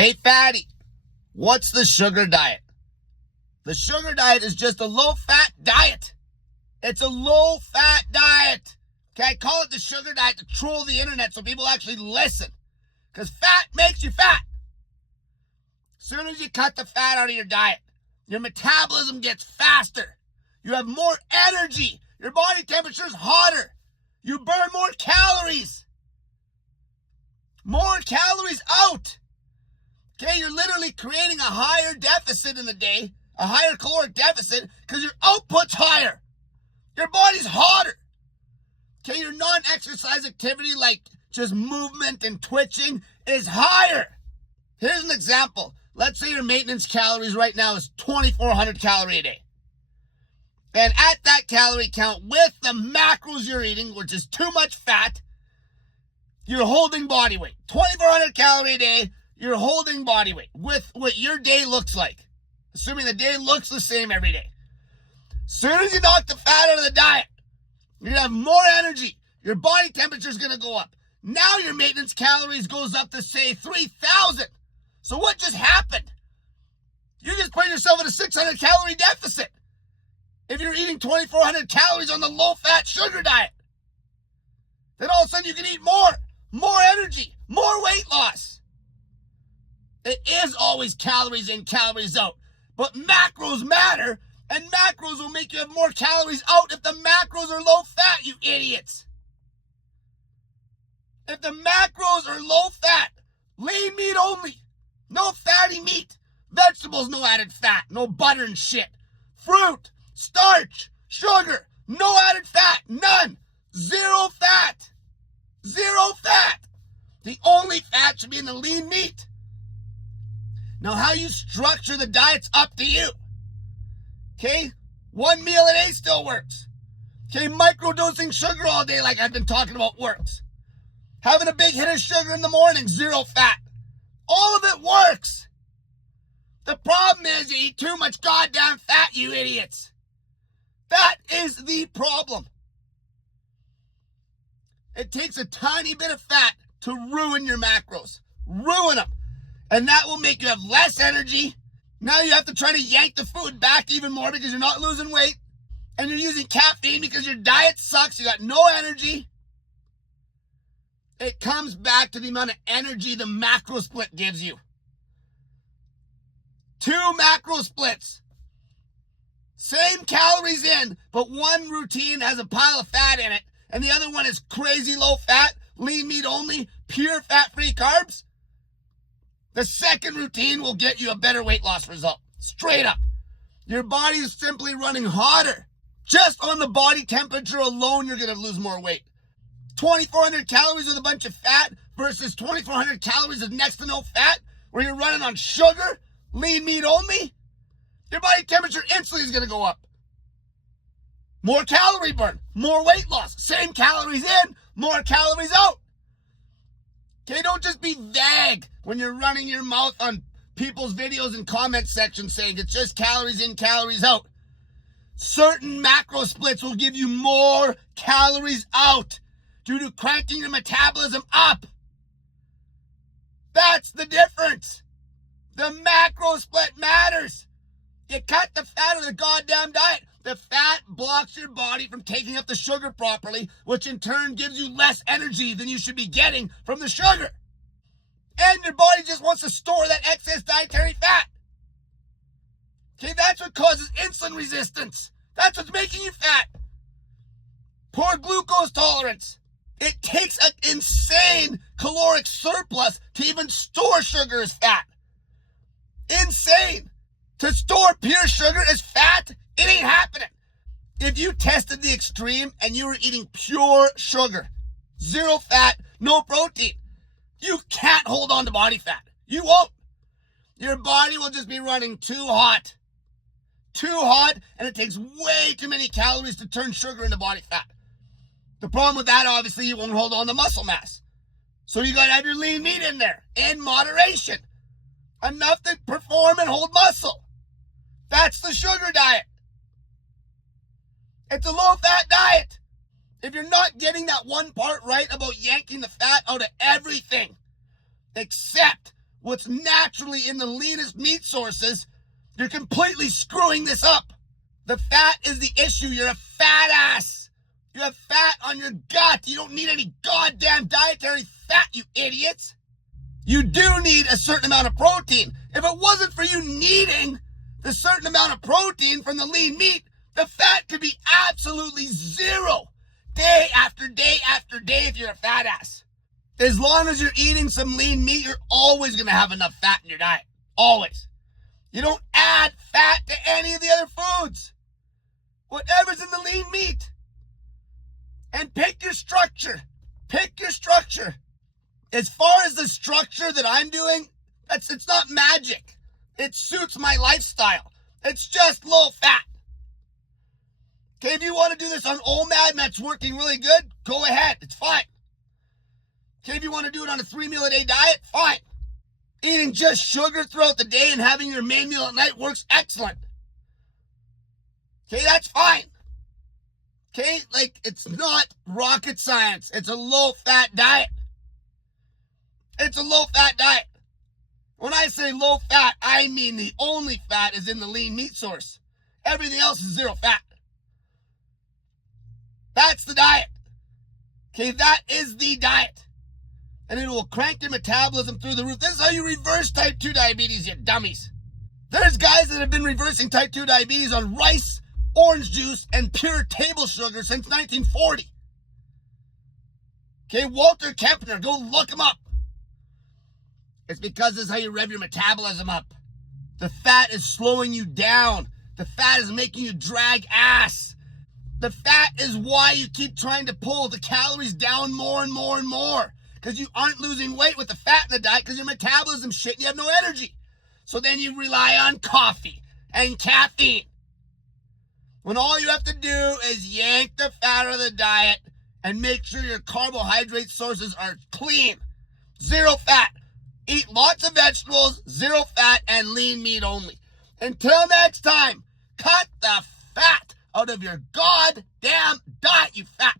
Hey, fatty, what's the sugar diet? The sugar diet is just a low-fat diet. It's a low-fat diet. Okay, I call it the sugar diet to troll the internet so people actually listen. Because fat makes you fat. As soon as you cut the fat out of your diet, your metabolism gets faster. You have more energy. Your body temperature is hotter. You burn more calories. More calories out. Okay, you're literally creating a higher deficit in the day, a higher caloric deficit, because your output's higher. Your body's hotter. Okay, your non-exercise activity like just movement and twitching is higher. Here's an example. Let's say your maintenance calories right now is 2,400 calories a day. And at that calorie count with the macros you're eating, which is too much fat, you're holding body weight. 2,400 calories a day, you're holding body weight with what your day looks like. Assuming the day looks the same every day. As soon as you knock the fat out of the diet, you're going to have more energy. Your body temperature is going to go up. Now your maintenance calories goes up to, say, 3,000. So what just happened? You just put yourself in a 600 calorie deficit if you're eating 2,400 calories on the low-fat sugar diet. Then all of a sudden you can eat more energy, more weight loss. It is always calories in, calories out. But macros matter, and macros will make you have more calories out if the macros are low-fat, you idiots. If the macros are low-fat, lean meat only, no fatty meat, vegetables, no added fat, no butter and shit, fruit, starch, sugar, no added fat, none, zero fat, zero fat. The only fat should be in the lean meat. Now, how you structure the diet's up to you. Okay? One meal a day still works. Okay? Microdosing sugar all day like I've been talking about works. Having a big hit of sugar in the morning, zero fat. All of it works. The problem is you eat too much goddamn fat, you idiots. That is the problem. It takes a tiny bit of fat to ruin your macros. Ruin them. And that will make you have less energy. Now you have to try to yank the food back even more because you're not losing weight. And you're using caffeine because your diet sucks. You got no energy. It comes back to the amount of energy the macro split gives you. 2 macro splits. Same calories in, but one routine has a pile of fat in it, and the other one is crazy low fat, lean meat only, pure fat-free carbs. The second routine will get you a better weight loss result. Straight up. Your body is simply running hotter. Just on the body temperature alone, you're going to lose more weight. 2,400 calories with a bunch of fat versus 2,400 calories of next to no fat, where you're running on sugar, lean meat only, your body temperature instantly is going to go up. More calorie burn, more weight loss, same calories in, more calories out. Okay, don't just be vague when you're running your mouth on people's videos and comment sections saying it's just calories in, calories out. Certain macro splits will give you more calories out due to cranking your metabolism up. That's the difference. The macro split matters. You cut the fat of the goddamn diet. The fat blocks your body from taking up the sugar properly, which in turn gives you less energy than you should be getting from the sugar. And your body just wants to store that excess dietary fat. Okay, that's what causes insulin resistance. That's what's making you fat. Poor glucose tolerance. It takes an insane caloric surplus to even store sugar as fat. Insane. To store pure sugar as fat, it ain't happening. If you tested the extreme and you were eating pure sugar, zero fat, no protein, you can't hold on to body fat. You won't. Your body will just be running too hot. Too hot, and it takes way too many calories to turn sugar into body fat. The problem with that, obviously, you won't hold on to muscle mass. So you gotta have your lean meat in there, in moderation. Enough to perform and hold muscle. That's the sugar diet. It's a low-fat diet. If you're not getting that one part right about yanking the fat out of everything, except what's naturally in the leanest meat sources, you're completely screwing this up. The fat is the issue. You're a fat ass. You have fat on your gut. You don't need any goddamn dietary fat, you idiots. You do need a certain amount of protein. If it wasn't for you needing the certain amount of protein from the lean meat, the fat could be absolutely zero day after day after day if you're a fat ass. As long as you're eating some lean meat, you're always going to have enough fat in your diet. Always. You don't add fat to any of the other foods. Whatever's in the lean meat. And pick your structure. Pick your structure. As far as the structure that I'm doing, it's not magic. It suits my lifestyle. It's just low fat. Okay, if you want to do this on OMAD and that's working really good, go ahead. It's fine. Okay, if you want to do it on a 3-meal-a-day diet, fine. Eating just sugar throughout the day and having your main meal at night works excellent. Okay, that's fine. Okay, like, it's not rocket science. It's a low-fat diet. It's a low-fat diet. When I say low-fat, I mean the only fat is in the lean meat source. Everything else is zero fat. That's the diet. Okay, that is the diet. And it will crank your metabolism through the roof. This is how you reverse type 2 diabetes, you dummies. There's guys that have been reversing type 2 diabetes on rice, orange juice, and pure table sugar since 1940. Okay, Walter Kempner, go look him up. It's because this is how you rev your metabolism up. The fat is slowing you down. The fat is making you drag ass. The fat is why you keep trying to pull the calories down more and more and more. Because you aren't losing weight with the fat in the diet because your metabolism's shit and you have no energy. So then you rely on coffee and caffeine. When all you have to do is yank the fat out of the diet and make sure your carbohydrate sources are clean. Zero fat. Eat lots of vegetables, zero fat, and lean meat only. Until next time, cut the fat out of your goddamn diet, you fat